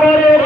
করে